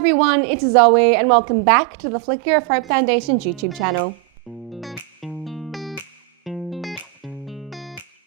everyone, it's Zoe and welcome back to the Flicker of Hope Foundation's YouTube channel.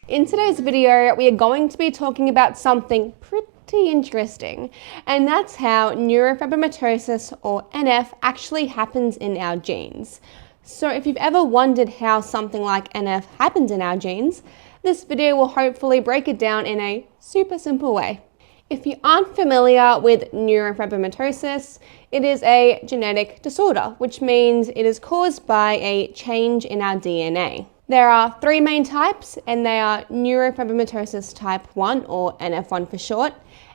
In today's video, we are going to be talking about something pretty interesting, and that's how neurofibromatosis, or NF, actually happens in our genes. So if you've ever wondered how something like NF happens in our genes, this video will hopefully break it down in a super simple way. If you aren't familiar with neurofibromatosis, it is a genetic disorder, which means it is caused by a change in our DNA. There are three main types, and they are neurofibromatosis type 1, or NF1 for short,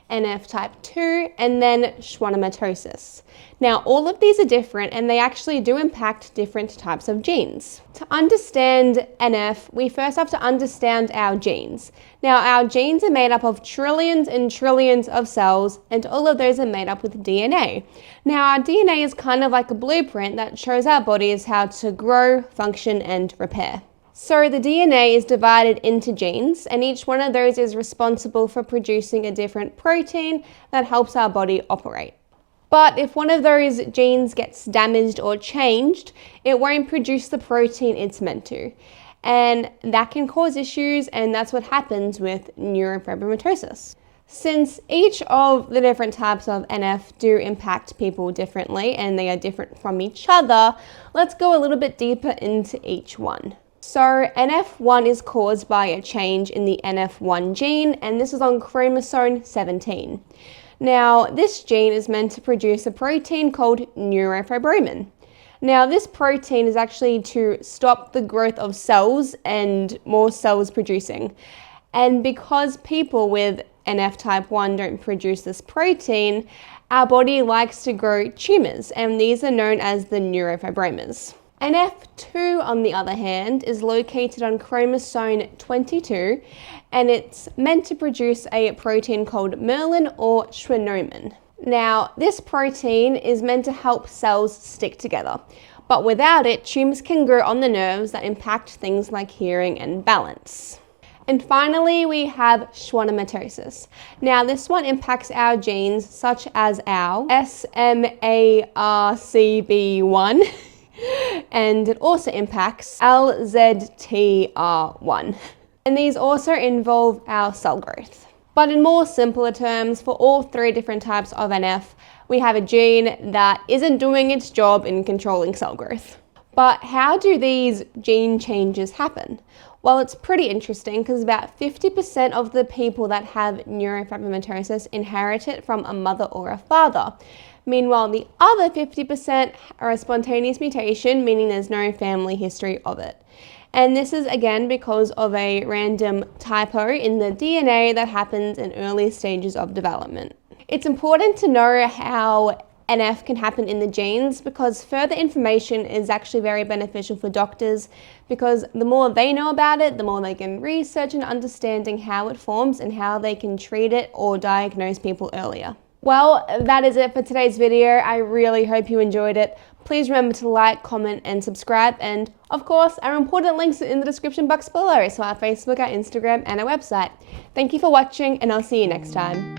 NF type 2, and then Schwannomatosis. Now, all of these are different, and they actually do impact different types of genes. To understand NF, we first have to understand our genes. Now, our genes are made up of trillions and trillions of cells, and all of those are made up with DNA. Now, our DNA is kind of like a blueprint that shows our bodies how to grow, function, and repair. So the DNA is divided into genes, and each one of those is responsible for producing a different protein that helps our body operate. But if one of those genes gets damaged or changed, it won't produce the protein it's meant to. And that can cause issues, and that's what happens with neurofibromatosis. Since each of the different types of NF do impact people differently, and they are different from each other, let's go a little bit deeper into each one. So NF1 is caused by a change in the NF1 gene, and this is on chromosome 17. Now, this gene is meant to produce a protein called neurofibromin. Now, this protein is actually to stop the growth of cells and more cells producing. And because people with NF type 1 don't produce this protein, our body likes to grow tumors, and these are known as the neurofibromas. NF2, on the other hand, is located on chromosome 22, and it's meant to produce a protein called myelin or schwannomin. Now, this protein is meant to help cells stick together, but without it, tumors can grow on the nerves that impact things like hearing and balance. And finally, we have Schwannomatosis. Now, this one impacts our genes such as our SMARCB1, and it also impacts LZTR1. And these also involve our cell growth. But in more simpler terms, for all three different types of NF, we have a gene that isn't doing its job in controlling cell growth. But how do these gene changes happen? Well, it's pretty interesting because about 50% of the people that have neurofibromatosis inherit it from a mother or a father. Meanwhile, the other 50% are a spontaneous mutation, meaning there's no family history of it. And this is again because of a random typo in the DNA that happens in early stages of development. It's important to know how NF can happen in the genes because further information is actually very beneficial for doctors, because the more they know about it, the more they can research and understanding how it forms and how they can treat it or diagnose people earlier. Well, that is it for today's video. I really hope you enjoyed it. Please remember to like, comment, and subscribe. And of course, our important links are in the description box below, so our Facebook, our Instagram, and our website. Thank you for watching, and I'll see you next time.